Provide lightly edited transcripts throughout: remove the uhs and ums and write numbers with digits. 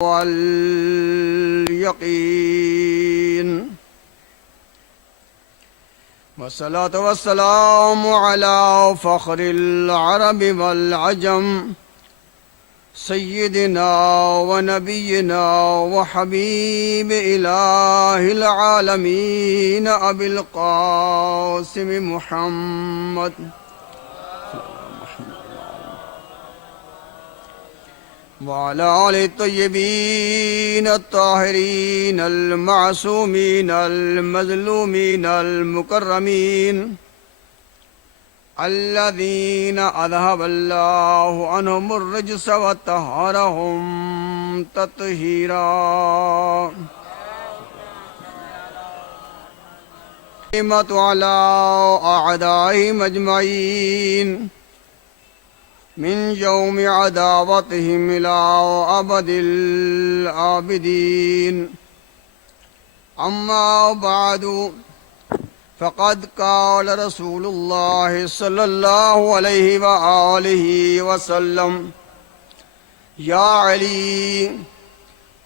واليقين والصلاة والسلام على فخر العرب والعجم سيدنا ونبينا وحبيب إله العالمين أبي القاسم محمد وعلى آله الطيبين الطاهرين المعصومين المظلومين المكرمين الذين أذهب الله عنهم الرجس وطهرهم تطهيرا. على أعدائهم أجمعين من يوم عداوتهم إلى أبد الآبدين. أما بعد، فقد قال رسول الله صلى الله عليه وآله وسلم: يا علي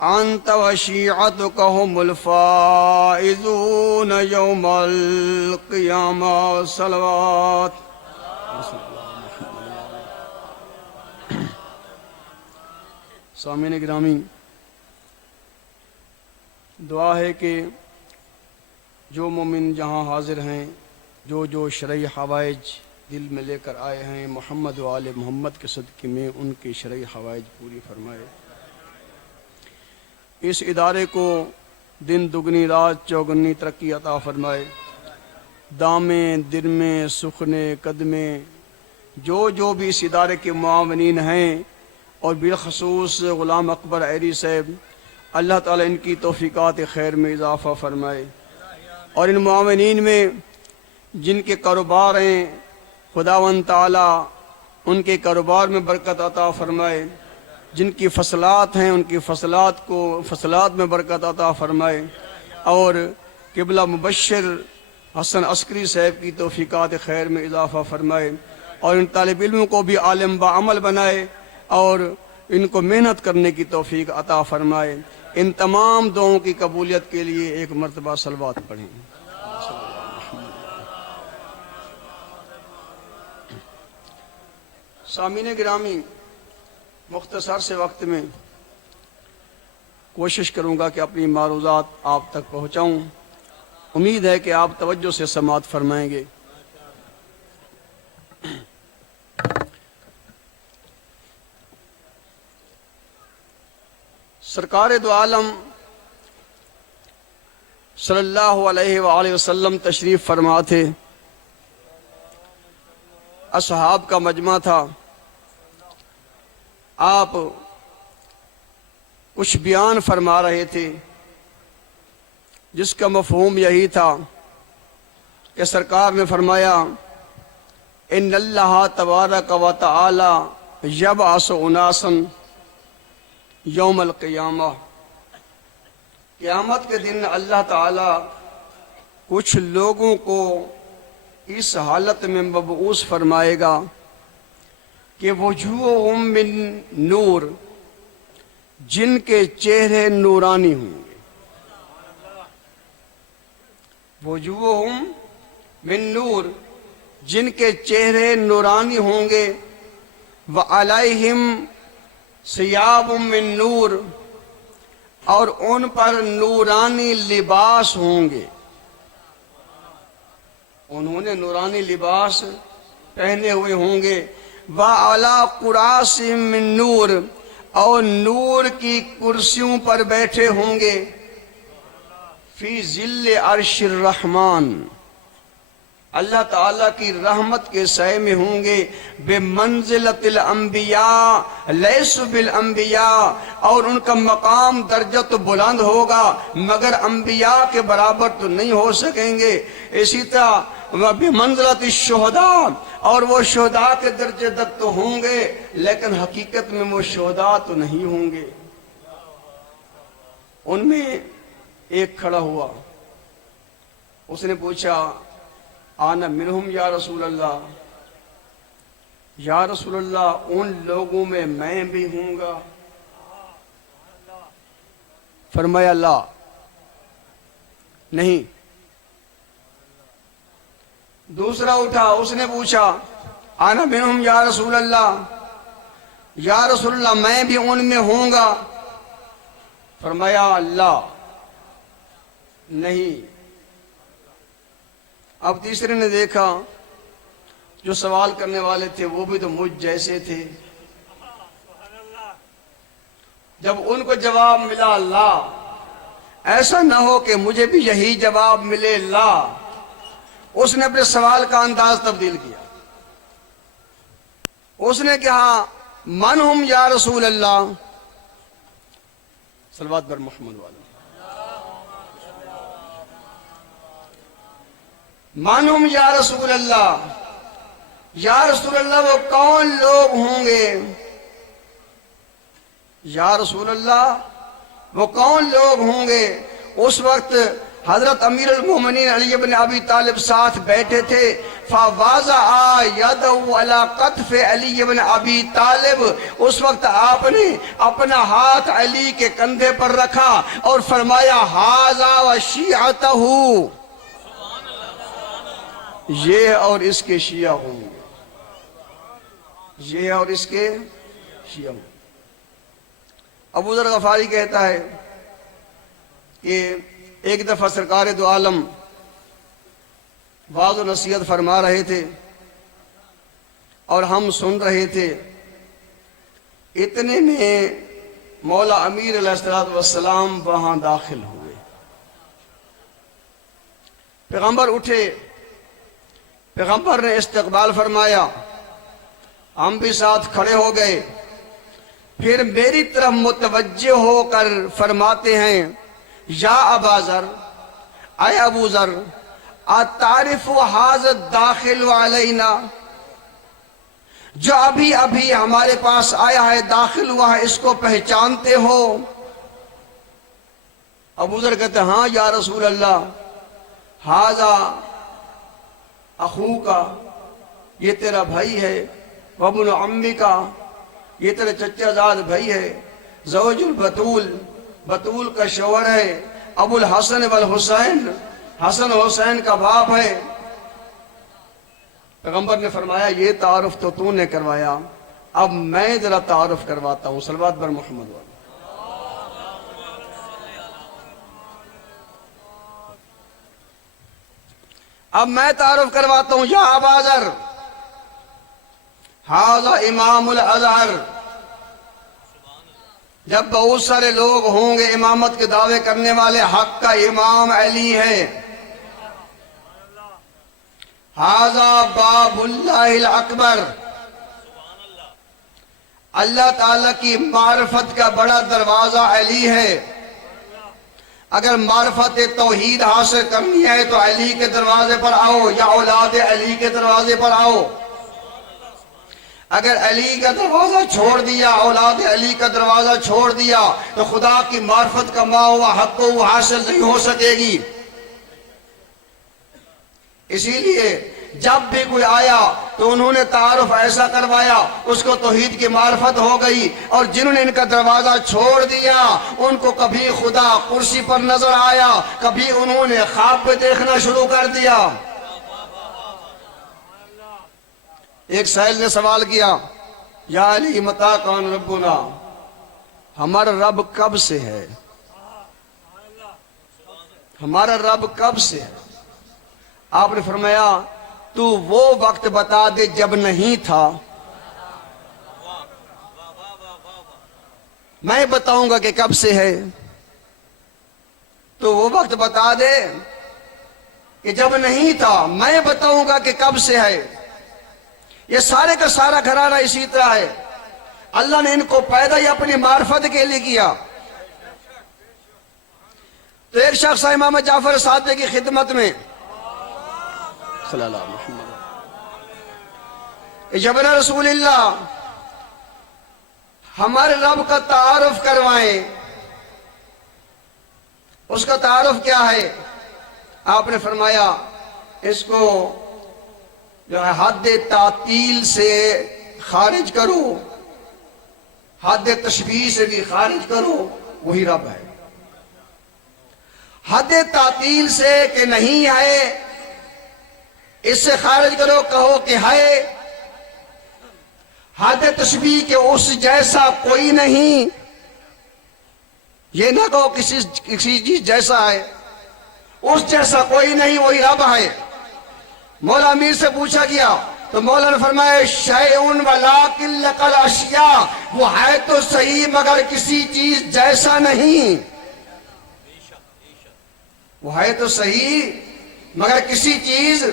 أنت وشيعتك هم الفائزون يوم القيامة. صلوات. سامعین گرامی، دعا ہے کہ جو مومن جہاں حاضر ہیں، جو شرعی حوائج دل میں لے کر آئے ہیں، محمد و آل محمد کے صدقے میں ان کی شرعی حوائج پوری فرمائے. اس ادارے کو دن دگنی رات چوگنی ترقی عطا فرمائے. دامیں درمیں سخنے قدمیں جو بھی اس ادارے کے معاونین ہیں، اور بالخصوص غلام اکبر ایری صاحب، اللہ تعالیٰ ان کی توفیقات خیر میں اضافہ فرمائے. اور ان معاونین میں جن کے کاروبار ہیں، خداوند تعالیٰ ان کے کاروبار میں برکت عطا فرمائے. جن کی فصلات ہیں، ان کی فصلات میں برکت عطا فرمائے. اور قبلہ مبشر حسن عسکری صاحب کی توفیقات خیر میں اضافہ فرمائے. اور ان طالب علموں کو بھی عالم با عمل بنائے اور ان کو محنت کرنے کی توفیق عطا فرمائے. ان تمام دعاؤں کی قبولیت کے لیے ایک مرتبہ صلوات پڑھیں. سامعین گرامی، مختصر سے وقت میں کوشش کروں گا کہ اپنی معروضات آپ تک پہنچاؤں. امید ہے کہ آپ توجہ سے سماعت فرمائیں گے. سرکار دو عالم صلی اللہ علیہ وآلہ وسلم تشریف فرما تھے. اصحاب کا مجمع تھا. آپ کچھ بیان فرما رہے تھے جس کا مفہوم یہی تھا کہ سرکار نے فرمایا: ان اللہ تبارک و تعالی یبعث اناسا یوم القیامہ. قیامت کے دن اللہ تعالی کچھ لوگوں کو اس حالت میں مبعوث فرمائے گا کہ وجوہہم من نور، جن کے چہرے نورانی ہوں گے. وجوہہم من نور، جن کے چہرے نورانی ہوں گے. وعلیہم ثیاب من نور، اور ان پر نورانی لباس ہوں گے. انہوں نے نورانی لباس پہنے ہوئے ہوں گے. وعلی قراص من نور، اور نور کی کرسیوں پر بیٹھے ہوں گے. فی ظل عرش الرحمن، اللہ تعالیٰ کی رحمت کے سائے میں ہوں گے. بمنزلۃ الانبیاء لیس بالانبیاء، اور ان کا مقام درجہ تو بلند ہوگا مگر انبیاء کے برابر تو نہیں ہو سکیں گے. اسی طرح بمنزلۃ الشہداء، اور وہ شہداء کے درجے تک تو ہوں گے لیکن حقیقت میں وہ شہداء تو نہیں ہوں گے. ان میں ایک کھڑا ہوا، اس نے پوچھا: آنا منہم یا رسول اللہ، یا رسول اللہ ان لوگوں میں بھی ہوں گا. فرمایا لا، نہیں۔ دوسرا اٹھا، اس نے پوچھا انا منہم یا رسول اللہ، یا رسول اللہ میں بھی ان میں ہوں گا؟ فرمایا لا، نہیں۔ اب تیسرے نے دیکھا جو سوال کرنے والے تھے وہ بھی تو مجھ جیسے تھے، جب ان کو جواب ملا لا، ایسا نہ ہو کہ مجھے بھی یہی جواب ملے لا، اس نے اپنے سوال کا انداز تبدیل کیا۔ اس نے کہا من ہم یا رسول اللہ، صلوات بر محمد والا، من ہم یا رسول اللہ، یا رسول اللہ وہ کون لوگ ہوں گے؟ یا رسول اللہ وہ کون لوگ ہوں گے؟ اس وقت حضرت امیر المومنین علی بن ابی طالب ساتھ بیٹھے تھے۔ فَوَضَعَ يَدَهُ عَلَى قَتْفِ علی بن ابی طالب، اس وقت آپ نے اپنا ہاتھ علی کے کندھے پر رکھا اور فرمایا هَذَا وَشِيعَتَهُ، یہ اور اس کے شیعہ ہوں گے، یہ اور اس کے شیعہ ہوں گے۔ ابو ذر غفاری کہتا ہے کہ ایک دفعہ سرکار دو عالم واعظ و نصیحت فرما رہے تھے اور ہم سن رہے تھے، اتنے میں مولا امیر علیہ السلام وہاں داخل ہوئے۔ پیغمبر اٹھے، پیغمبر نے استقبال فرمایا، ہم بھی ساتھ کھڑے ہو گئے، پھر میری طرف متوجہ ہو کر فرماتے ہیں یا ابا ذر، اے ابو ذر، اتعرف ھذا الداخل علینا، جو ابھی ابھی ہمارے پاس آیا ہے، داخل ہوا ہے، اس کو پہچانتے ہو؟ ابو ذر کہتے ہیں ہاں یا رسول اللہ، ھذا اخوک، یہ تیرا بھائی ہے، وابن عمی کا، یہ تیرے چچا زاد بھائی ہے، زوج البتول، بتول کا شوہر ہے، ابو الحسن والحسین، حسن و حسین کا باپ ہے۔ پیغمبر نے فرمایا یہ تعارف تو نے کروایا، اب میں ذرا تعارف کرواتا ہوں، صلوات بر محمد والا۔ اب میں تعارف کرواتا ہوں، یا ابا ذر، ھذا امام الازہر، جب بہت سارے لوگ ہوں گے امامت کے دعوے کرنے والے، حق کا امام علی ہے۔ ھذا باب اللہ الاکبر، اللہ تعالیٰ کی معرفت کا بڑا دروازہ علی ہے۔ اگر معرفت توحید حاصل کرنی ہے تو علی کے دروازے پر آؤ، یا اولاد علی کے دروازے پر آؤ۔ اگر علی کا دروازہ چھوڑ دیا، اولاد علی کا دروازہ چھوڑ دیا، تو خدا کی معرفت کا ما ہوا حق کو وہ حاصل نہیں ہو سکے گی۔ اسی لیے جب بھی کوئی آیا تو انہوں نے تعارف ایسا کروایا، اس کو توحید کی معرفت ہو گئی، اور جنہوں نے ان کا دروازہ چھوڑ دیا ان کو کبھی خدا کرسی پر نظر آیا، کبھی انہوں نے خواب پہ دیکھنا شروع کر دیا۔ ایک سائل نے سوال کیا یا علی متی کان ربنا، ہمارا رب کب سے ہے؟ ہمارا رب کب سے ہے؟ آپ نے فرمایا تو وہ وقت بتا دے جب نہیں تھا، میں بتاؤں گا کہ کب سے ہے۔ تو وہ وقت بتا دے کہ جب نہیں تھا، میں بتاؤں گا کہ کب سے ہے۔ یہ سارے کا سارا گھرانہ اسی طرح ہے، اللہ نے ان کو پیدا ہی اپنی معرفت کے لیے کیا۔ تو ایک شخص امام جعفر صادق کی خدمت میں صلی اللہ علیہ وسلم، ابن رسول اللہ ہمارے رب کا تعارف کروائیں۔ اس کا تعارف کیا ہے؟ آپ نے فرمایا اس کو جو ہے حد تعطیل سے خارج کرو، حد تشبیہ سے بھی خارج کرو، وہی رب ہے۔ حد تعطیل سے کہ نہیں ہے اس سے خارج کرو، کہو کہ ہے۔ حد تشبیہ کہ اس جیسا کوئی نہیں، یہ نہ کہو کسی چیز جیسا ہے، اس جیسا کوئی نہیں، وہی رب ہے۔ مولا امیر سے پوچھا گیا تو مولا نے فرمایا شیئن ولکن لکل اشیاء، وہ ہے تو صحیح مگر کسی چیز جیسا نہیں، وہ ہے تو صحیح مگر کسی چیز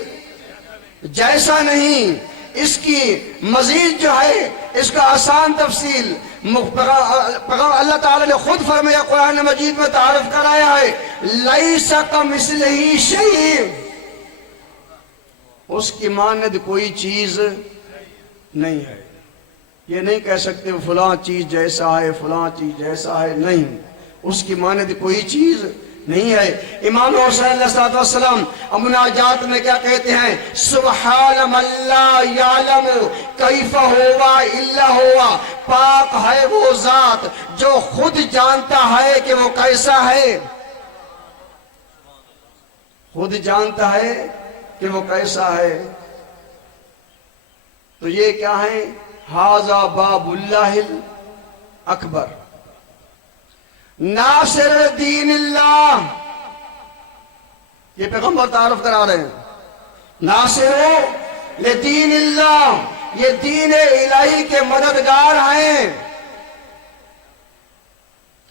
جیسا نہیں۔ اس کی مزید جو ہے اس کا آسان تفصیل اللہ تعالیٰ نے خود فرمایا، قرآن مجید میں تعارف کرایا ہے، لیس کمثلہ شیء، اس کی مانند کوئی چیز نہیں ہے۔ یہ نہیں کہہ سکتے فلاں چیز جیسا ہے، فلاں چیز جیسا ہے، نہیں، اس کی مانند کوئی چیز نہیں ہے۔ امام حسین علیہ السلام مناجات میں کیا کہتے ہیں؟ سبحان من لا یعلم کیف ہوا الا ہوا، پاک ہے وہ ذات جو خود جانتا ہے کہ وہ کیسا ہے، خود جانتا ہے کہ وہ کیسا ہے۔ تو یہ کیا ہے؟ ھذا باب اللہ الاکبر، ناصر دین اللہ، یہ پیغمبر تعارف کرا رہے ہیں، ناصر لدین اللہ، یہ دین الہی کے مددگار ہیں۔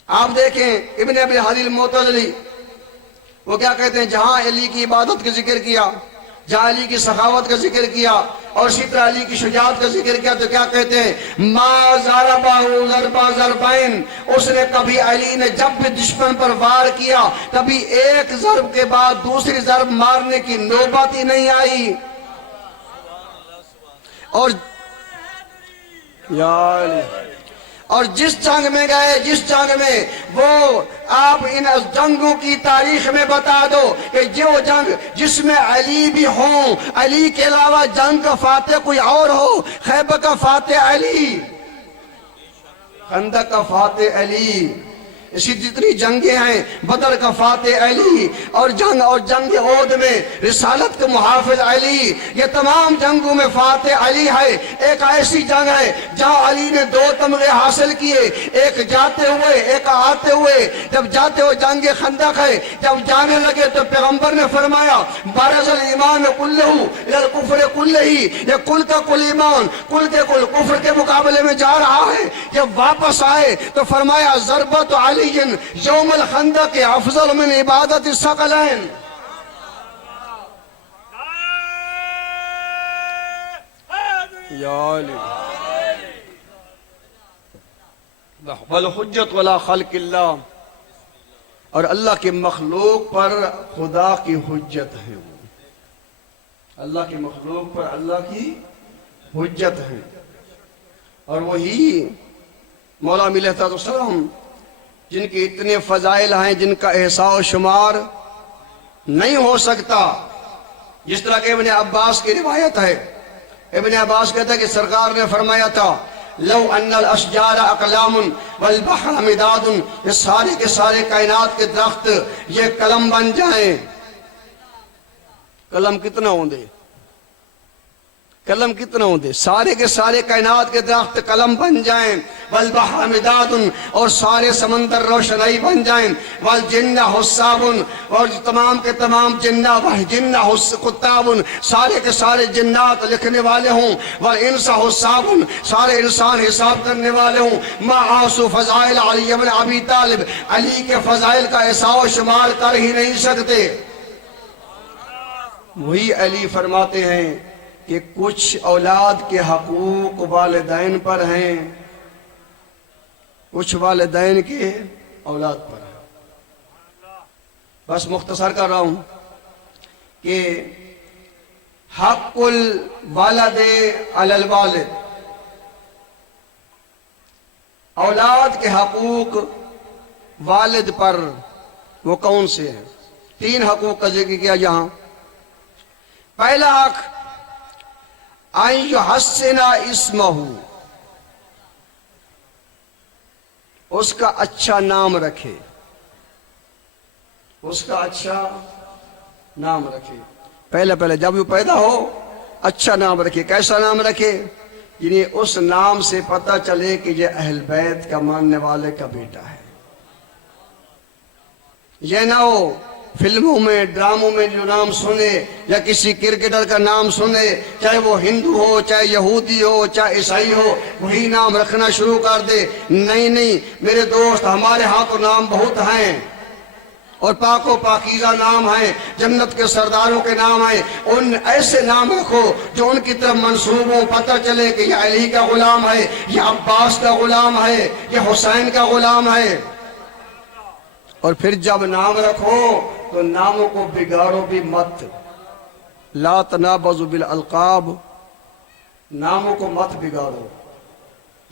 آپ دیکھیں ابن ابی الحادی المعتزلی وہ کیا کہتے ہیں؟ جہاں علی کی عبادت کا ذکر کیا، جہاں علی کی سخاوت کا ذکر کیا اور اسی طرح علی کی شجاعت کا ذکر کیا، تو کیا کہتے ہیں؟ ما ضربہ ضربہ ضربین، اس نے کبھی علی نے جب بھی دشمن پر وار کیا کبھی ایک ضرب کے بعد دوسری ضرب مارنے کی نوبت ہی نہیں آئی۔ اور جس جنگ میں گئے، جس جنگ میں وہ آپ ان جنگوں کی تاریخ میں بتا دو کہ جو جنگ جس میں علی بھی ہوں، علی کے علاوہ جنگ کا فاتح کوئی اور ہو، خیبر کا فاتح علی، خندق کا فاتح علی، اسی جتنی جنگیں ہیں، بدر کا فاتح علی، اور جنگ احد میں رسالت کا محافظ علی، یہ تمام جنگوں میں فاتح علی ہے۔ ایک ایسی جنگ ہے جہاں علی نے 2 تمغے حاصل کیے، ایک جاتے ہوئے ایک آتے ہوئے۔ جب جاتے ہوئے جنگ خندق ہے، جب جانے لگے تو پیغمبر نے فرمایا بارز الایمان کلہ الی الکفر کلہ، یہ کل کا کل ایمان کل کے کل کفر کے مقابلے میں جا رہا ہے۔ جب واپس آئے تو فرمایا ضربت علی یوم الخندق افضل من عبادت الثقلین، یا علی والحجت ولا خلق اللہ، اور اللہ کی مخلوق پر خدا کی حجت ہے، وہ اللہ کی مخلوق پر اللہ کی حجت ہے۔ اور وہی مولا علیہ السلام جن کی اتنے فضائل ہیں جن کا احصاء و شمار نہیں ہو سکتا، جس طرح کہ ابن عباس کی روایت ہے، ابن عباس کہتا ہے کہ سرکار نے فرمایا تھا لو ان الاشجار اقلام والبحر مداد، یہ سارے کے سارے کائنات کے درخت یہ قلم بن جائیں۔ قلم کتنا ہوں دے؟ قلم کتنا ہوں دے؟ سارے کے سارے کائنات کے درخت قلم بن جائیں، والبحر مداد، اور سارے سمندر روشنائی بن جائیں، والجن حساب، اور تمام کے تمام جن کتاب، سارے کے سارے جنات لکھنے والے ہوں، والانس حساب، سارے انسان حساب کرنے والے ہوں، ما آسو فضائل علی بن ابی طالب، علی کے فضائل کا احصاء و شمار کر ہی نہیں سکتے۔ وہی علی فرماتے ہیں کہ کچھ اولاد کے حقوق والدین پر ہیں، کچھ والدین کے اولاد پر ہیں۔ بس مختصر کر رہا ہوں کہ حق الوالد علی الوالد، اولاد کے حقوق والد پر وہ کون سے ہیں؟ 3 حقوق کا ذکر کیا یہاں۔ پہلا حق ان یحسن اسمہ، اس کا اچھا نام رکھے، اس کا اچھا نام رکھے. پہلے جب وہ پیدا ہو اچھا نام رکھے. کیسا نام رکھے؟ یعنی اس نام سے پتہ چلے کہ یہ اہل بیت کا ماننے والے کا بیٹا ہے. یہ نہ ہو فلموں میں ڈراموں میں جو نام سنے یا کسی کرکٹر کا نام سنے، چاہے وہ ہندو ہو چاہے یہودی ہو چاہے عیسائی ہو، وہی نام رکھنا شروع کر دے. نہیں میرے دوست، ہمارے ہاں تو نام بہت ہیں اور پاک و پاکیزہ نام ہیں، جنت کے سرداروں کے نام ہیں. ان ایسے نام رکھو جو ان کی طرف منسوب ہو، پتہ چلے کہ یہ علی کا غلام ہے، یہ عباس کا غلام ہے، یہ حسین کا غلام ہے. اور پھر جب نام رکھو تو ناموں کو بگاڑو بھی مت. لا تنابزوا بالالقاب، ناموں کو مت بگاڑو.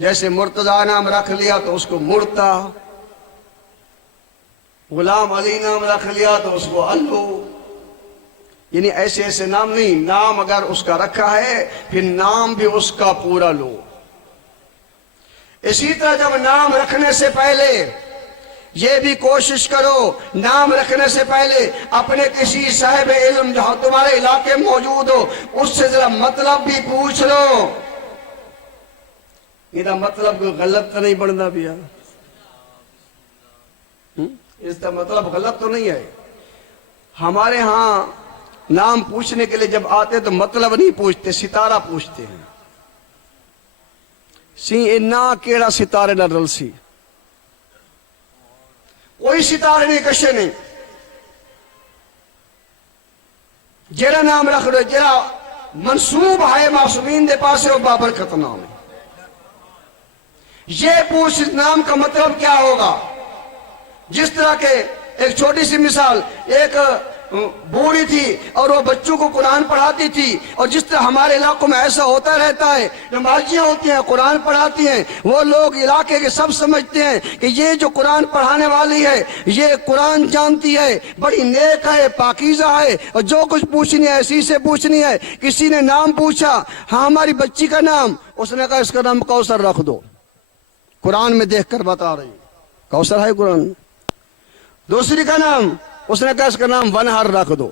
جیسے مرتضیٰ نام رکھ لیا تو اس کو مرتا، غلام علی نام رکھ لیا تو اس کو الو. یعنی ایسے نام نہیں. نام اگر اس کا رکھا ہے پھر نام بھی اس کا پورا لو. اسی طرح جب نام رکھنے سے پہلے یہ بھی کوشش کرو، نام رکھنے سے پہلے اپنے کسی صاحب علم جہاں تمہارے علاقے موجود ہو اس سے ذرا مطلب بھی پوچھ لو. یہ مطلب کوئی غلط تو نہیں بننا بھی ہے، اس کا مطلب غلط تو نہیں ہے. ہمارے ہاں نام پوچھنے کے لیے جب آتے تو مطلب نہیں پوچھتے، ستارہ پوچھتے ہیں. سی انا کیڑا ستارے نہ رلسی، کوئی ستارے نہیں کشے نہیں. جیڑا نام رکھ دو جیڑا منصوب ہے معصومین دے پاسے وہ بابرکت نام ہے. یہ پوچھ نام کا مطلب کیا ہوگا. جس طرح کے ایک چھوٹی سی مثال، ایک بوڑھی تھی اور وہ بچوں کو قرآن پڑھاتی تھی. اور جس طرح ہمارے علاقوں میں ایسا ہوتا رہتا ہے، نمازیاں ہوتی ہیں قرآن پڑھاتی ہیں، وہ لوگ علاقے کے سب سمجھتے ہیں کہ یہ جو قرآن پڑھانے والی ہے یہ قرآن جانتی ہے، بڑی نیک ہے، پاکیزہ ہے، اور جو کچھ پوچھنی ہے اسی سے پوچھنی ہے. کسی نے نام پوچھا، ہاں ہماری بچی کا نام، اس نے کہا اس کا نام کوثر رکھ دو، قرآن میں دیکھ کر بتا رہی کوثر ہے قرآن میں. دوسری کا نام، اس نے کہا اس کا نام ونہر رکھ دو.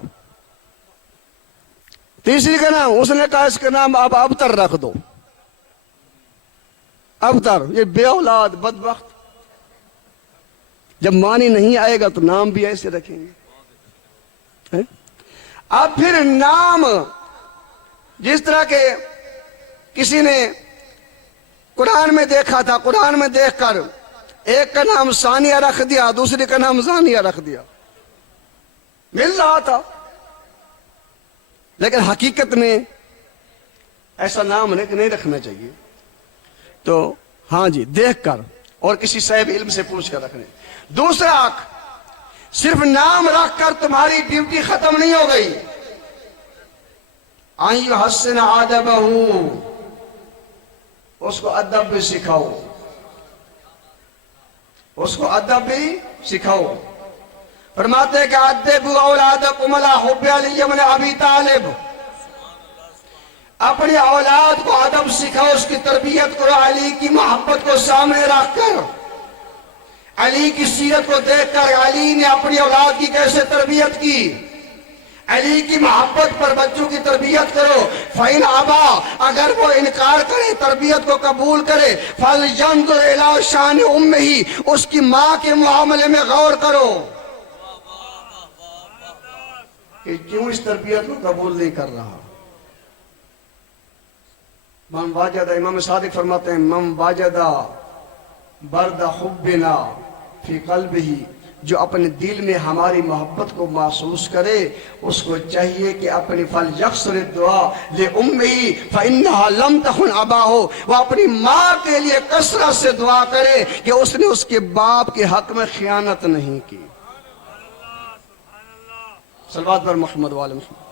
تیسری کا نام، اس نے کہا اس کا نام اب ابتر رکھ دو. ابتر، یہ بے اولاد بدبخت، جب معنی نہیں آئے گا تو نام بھی ایسے رکھیں گے. اب پھر نام جس طرح کے کسی نے قرآن میں دیکھا تھا، قرآن میں دیکھ کر ایک کا نام ثانیہ رکھ دیا، دوسرے کا نام ثانیہ رکھ دیا، مل رہا تھا. لیکن حقیقت میں ایسا نام نہیں رکھنا چاہیے. تو ہاں جی، دیکھ کر اور کسی صاحب علم سے پوچھ کر رکھنے. دوسرا، صرف نام رکھ کر تمہاری ڈیوٹی ختم نہیں ہو گئی. آئیں حسن ادبہ، اس کو ادب بھی سکھاؤ، اس کو ادب بھی سکھاؤ. فرماتے ہیں کہ ادبوا اولادکم علی حب علی بن ابی طالب، اپنی اولاد کو ادب سکھاؤ، اس کی تربیت کرو علی کی محبت کو سامنے رکھ کر، علی کی سیرت کو دیکھ کر علی نے اپنی اولاد کی کیسے تربیت کی. علی کی محبت پر بچوں کی تربیت کرو. فَإِنْ أَبَى، اگر وہ انکار کرے تربیت کو قبول کرے، فَلْيَنْظُرْ إِلَىٰ شَأْنِ أُمِّهِ، اس کی ماں کے معاملے میں غور کرو کہ کیوں اس تربیت کو قبول نہیں کر رہا. من واجد، امام صادق فرماتے ہیں، من واجد برد حبنا فی قلبہ، جو اپنے دل میں ہماری محبت کو محسوس کرے اس کو چاہیے کہ اپنی فلیکثر الدعاء لأمہ فإنہا لم تخن اباہ، وہ اپنی ماں کے لیے کثرت سے دعا کرے کہ اس نے اس کے باپ کے حق میں خیانت نہیں کی. صلوات پر محمد وآل محمد.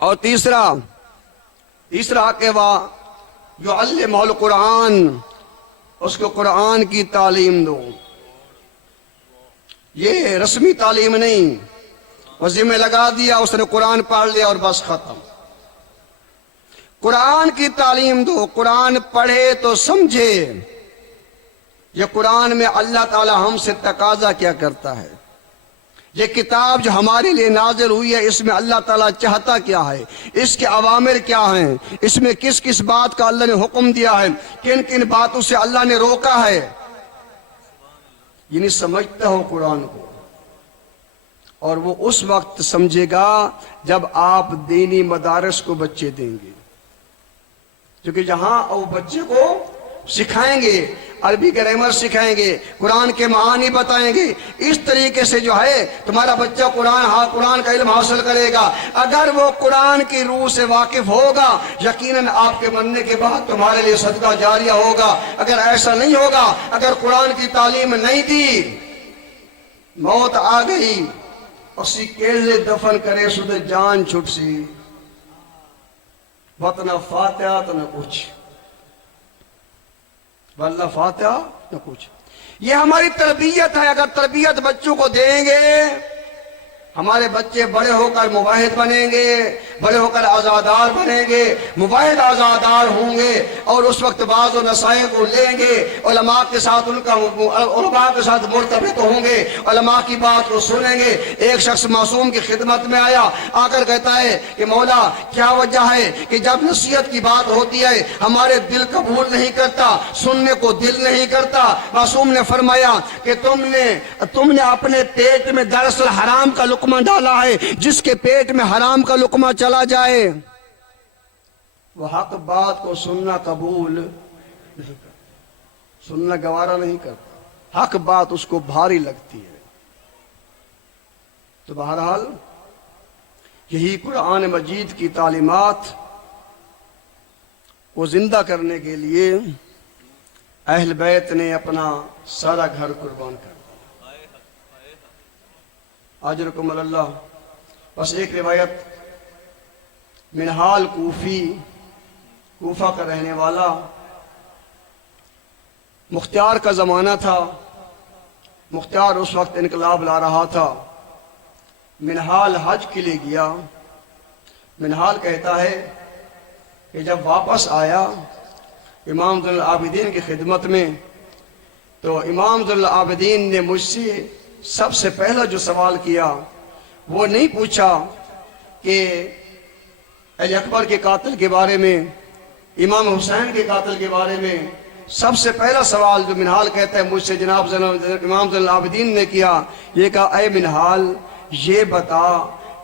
اور تیسرا کہ یعلمہ القرآن، اس کو قرآن کی تعلیم دو. یہ رسمی تعلیم نہیں، وہ ذمہ لگا دیا اس نے قرآن پڑھ لیا اور بس ختم. قرآن کی تعلیم دو، قرآن پڑھے تو سمجھے. یہ قرآن میں اللہ تعالی ہم سے تقاضا کیا کرتا ہے؟ یہ کتاب جو ہمارے لیے نازل ہوئی ہے، اس میں اللہ تعالیٰ چاہتا کیا ہے؟ اس کے اوامر کیا ہیں؟ اس میں کس کس بات کا اللہ نے حکم دیا ہے؟ کن کن باتوں سے اللہ نے روکا ہے؟ یعنی سمجھتا ہو قرآن کو، اور وہ اس وقت سمجھے گا جب آپ دینی مدارس کو بچے دیں گے، کیونکہ جہاں وہ بچے کو سکھائیں گے، عربی گرامر سکھائیں گے، قرآن کے معانی بتائیں گے، اس طریقے سے جو ہے تمہارا بچہ قرآن کا علم حاصل کرے گا۔ اگر وہ قرآن کی روح سے واقف ہوگا، یقیناً آپ کے مرنے کے بعد تمہارے لیے صدقہ جاریہ ہوگا۔ اگر ایسا نہیں ہوگا، اگر قرآن کی تعلیم نہیں دی، موت آ گئی، اسی کیلے دفن کرے سود جان چھٹ سی، وطن فاتحہ تو نہ کچھ، واللہ فاتحہ نہ کچھ۔ یہ ہماری تربیت ہے۔ اگر تربیت بچوں کو دیں گے، ہمارے بچے بڑے ہو کر مواحد بنیں گے، بڑے ہو کر آزادار بنیں گے، مواحد آزادار ہوں گے، اور اس وقت بعض و نصائح کو لیں گے، علماء کے ساتھ علماء کے ساتھ مرتبط ہوں گے، علماء کی بات کو سنیں گے۔ ایک شخص معصوم کی خدمت میں آیا، آ کر کہتا ہے کہ مولا کیا وجہ ہے کہ جب نصیحت کی بات ہوتی ہے ہمارے دل قبول نہیں کرتا، سننے کو دل نہیں کرتا؟ معصوم نے فرمایا کہ تم نے اپنے پیٹ میں دراصل حرام کا لقمہ ڈالا ہے، جس کے پیٹ میں حرام کا لقمہ چلا جائے وہ حق بات کو سننا قبول نہیں کرتا، سننا گوارا نہیں کرتا، حق بات اس کو بھاری لگتی ہے۔ تو بہرحال یہی قرآن مجید کی تعلیمات کو زندہ کرنے کے لیے اہل بیت نے اپنا سارا گھر قربان کر دیا۔ اجرکم اللہ۔ بس ایک روایت، منہال کوفہ کا رہنے والا، مختار کا زمانہ تھا، مختار اس وقت انقلاب لا رہا تھا، منہال حج کے لیے گیا۔ منہال کہتا ہے کہ جب واپس آیا امام زین العابدین کی خدمت میں، تو امام زین العابدین نے مجھ سے سب سے پہلا جو سوال کیا وہ نہیں پوچھا کہ علی اکبر کے قاتل کے بارے میں، امام حسین کے قاتل کے بارے میں۔ سب سے پہلا سوال جو منہال کہتا ہے مجھ سے جناب امام زین العابدین نے کیا، یہ کہا اے منہال یہ بتا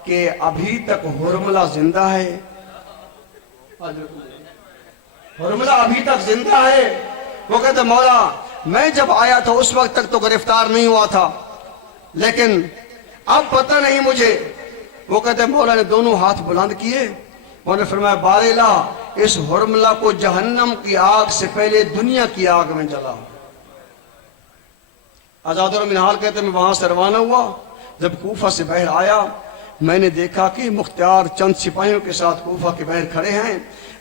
کہ ابھی تک حرملہ زندہ ہے؟ حرملہ ابھی تک زندہ ہے؟ وہ کہتا مولا میں جب آیا تھا اس وقت تک تو گرفتار نہیں ہوا تھا، لیکن اب پتہ نہیں مجھے۔ وہ کہتے مولا نے دونوں ہاتھ بلند کیے، انہوں نے فرمایا بار الہ اس حرملہ کو جہنم کی آگ سے پہلے دنیا کی آگ میں جلا۔ آزاد اور منہال کہتے میں وہاں سے روانہ ہوا، جب کوفہ سے باہر آیا میں نے دیکھا کہ مختار چند سپاہیوں کے ساتھ کوفہ کے باہر کھڑے ہیں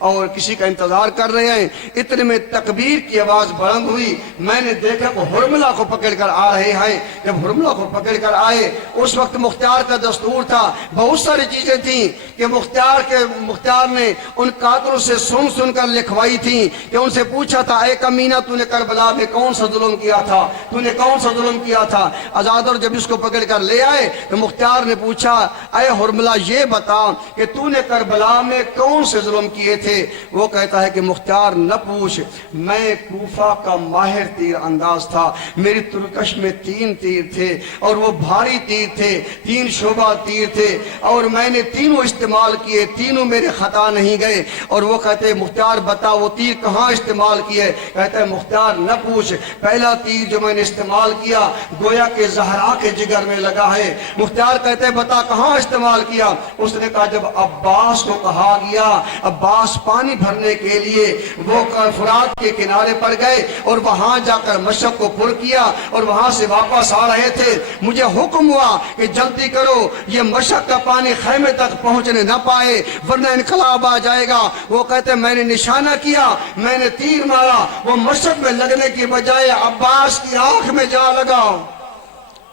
اور کسی کا انتظار کر رہے ہیں۔ اتنے میں تکبیر کی آواز بلند ہوئی، میں نے دیکھا کہ حرملہ کو پکڑ کر آ رہے ہیں۔ جب حرملہ کو پکڑ کر آئے، اس وقت مختار کا دستور تھا، بہت ساری چیزیں تھیں کہ مختار نے ان قاتلوں سے سن کر لکھوائی تھیں، کہ ان سے پوچھا تھا اے کمینہ تو نے کربلا میں کون سا ظلم کیا تھا، تو نے کون سا ظلم کیا تھا؟ آزادر جب اس کو پکڑ کر لے آئے تو مختار نے پوچھا اے حرملہ یہ بتا کہ تو نے کربلا میں کون سے ظلم کیے تھے؟ وہ کہتا ہے کہ مختار نہ پوچھ، میں کوفہ کا ماہر تیر انداز تھا، میری ترکش میں 3 تیر تھے اور وہ بھاری تیر تھے، 3 شعبہ تیر تھے، اور میں نے تینوں استعمال کیے، تینوں میرے خطا نہیں گئے۔ اور وہ کہتے ہیں مختار بتا وہ تیر کہاں استعمال کیے؟ کہتا ہے مختار نہ پوچھ، پہلا تیر جو میں نے استعمال کیا گویا کہ زہرا کے جگر میں لگا ہے۔ مختار کہتے ہیں بتا کہاں استعمال کیا؟ اس نے کہا جب عباس کو کہا گیا، عباس پانی بھرنے کے لیے وہ فرات کے کنارے پر گئے اور وہاں جا کر مشق کو پر کیا اور وہاں سے واپس آ رہے تھے، مجھے حکم ہوا کہ جلدی کرو یہ مشق کا پانی خیمے تک پہنچنے نہ پائے ورنہ انقلاب آ جائے گا۔ وہ کہتے میں نے نشانہ کیا، میں نے تیر مارا، وہ مشق میں لگنے کی بجائے عباس کی آنکھ میں جا لگا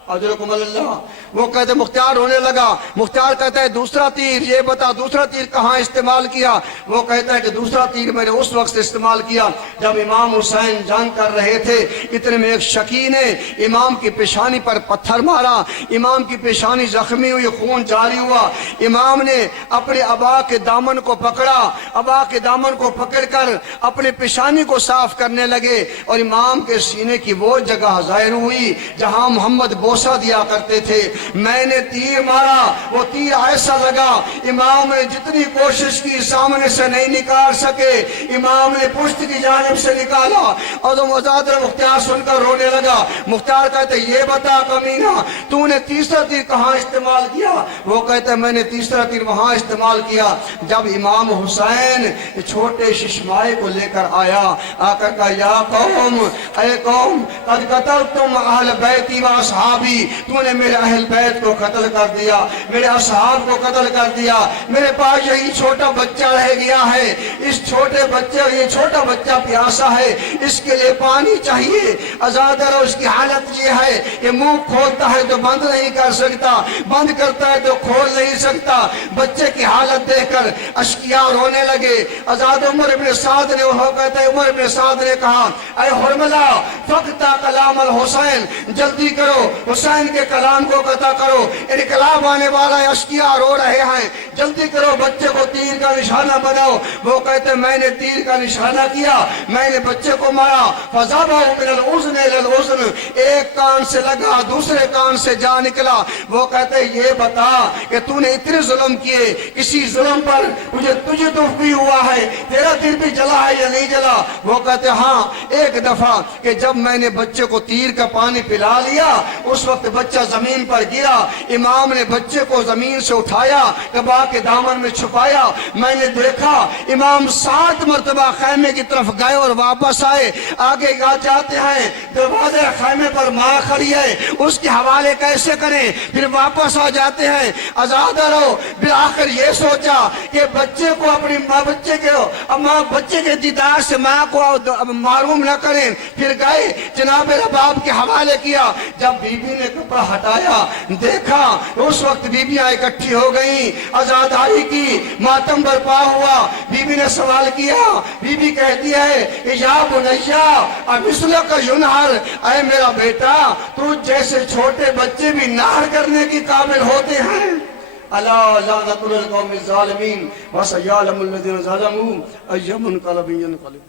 اجرکم اللہ۔ وہ کہتے مختار ہونے لگا، مختار کہتا ہے دوسرا تیر یہ بتا دوسرا تیر کہاں استعمال کیا؟ وہ کہتا ہے کہ دوسرا تیر میں نے اس وقت استعمال کیا جب امام حسین جنگ کر رہے تھے، اتنے میں ایک شکی نے امام کی پیشانی پر پتھر مارا، امام کی پیشانی زخمی ہوئی، خون جاری ہوا، امام نے اپنے ابا کے دامن کو پکڑا، ابا کے دامن کو پکڑ کر اپنے پیشانی کو صاف کرنے لگے، اور امام کے سینے کی وہ جگہ ظاہر ہوئی جہاں محمد بوسہ دیا کرتے تھے۔ میں نے تیر مارا، وہ تیر ایسا لگا، امام نے جتنی کوشش کی سامنے سے نہیں نکال سکے، امام نے پشت کی جانب سے نکالا، اور مزادر مختار سن کر رونے لگا۔ مختار کہتے یہ بتا کمینہ تو نے تیسرا تیر کہاں استعمال کیا؟ وہ کہتے میں نے تیسرا تیر وہاں استعمال کیا جب امام حسین چھوٹے ششمائے کو لے کر آیا، آ کر کہا یا قوم، اے قوم، قد قتلتم اہل بیتی و اصحابی، تو نے میرے اہل بیت کو قتل کر دیا، میرے اصحاب کو قتل کر دیا، میرے پاس یہی چھوٹا بچہ رہ گیا ہے، اس چھوٹے بچے یہ چھوٹا بچہ پیاسا ہے، اس کے لیے پانی چاہیے۔ ازادر اس کی حالت یہ ہے کہ منہ کھولتا ہے تو بند نہیں کر سکتا، بند کرتا ہے تو کھول نہیں سکتا۔ بچے کی حالت دیکھ کر اشکیا رونے لگے۔ آزاد عمر ابن سعد نے وہ کہتا ہے عمر ابن سعد نے کہا اے حرملہ فقطع کلام الحسین، جلدی کرو حسین کے کلام کو قطع کرو، انقلاب آنے والا ہے، اشکیا رو رہے ہیں، جلدی کرو بچے کو تیر کا نشانہ بناؤ۔ وہ کہتے میں نے تیر کا نشانہ کیا، میں نے بچے کو مارا، فضربہ من الاذن الى الاذن، ایک کان سے لگا دوسرے کان سے جا نکلا۔ وہ کہتے یہ بتا کہ تو نے اتنے ظلم کیے، کسی ظلم پر تجھے دکھ بھی ہوا ہے، تیرا دل بھی جلا ہے یا نہیں جلا؟ وہ کہتے ہاں ایک دفعہ کہ جب میں نے بچے کو تیر کا پانی پلا لیا اس وقت بچہ زمین پر گرا، امام نے بچے کو زمین سے اٹھایا، کعبہ کے دامن میں چھپایا، میں نے دیکھا امام 7 مرتبہ خیمے کی طرف گئے اور واپس آئے، آگے جاتے ہیں دروازے خیمے پر ماں کھڑی ہے، اس کے حوالے کیسے کریں، پھر واپس آ جاتے ہیں۔ آزاد رہو، بالآخر یہ سوچا کہ بچے کو اپنی ماں بچے کے دیدار سے ماں کو معروم نہ کریں، پھر گئے جناب رباب کے حوالے کیا۔ جب بی بی نے کپڑا ہٹایا دیکھا اس وقت بیویاں اکٹھی ہو گئیں، آزاداری کی ماتم برپا ہوا۔ بی بی نے سوال کیا، بی بی کہتی ہے کہ یا بنیا امثلک ینہر، اے میرا بیٹا تو جیسے چھوٹے بچے بھی نہر کرنے کی قابل ہوتے ہیں۔ الا لعنت القوم الظالمین وسیعلم الذین ظلموا ای منقلب ینقلبون۔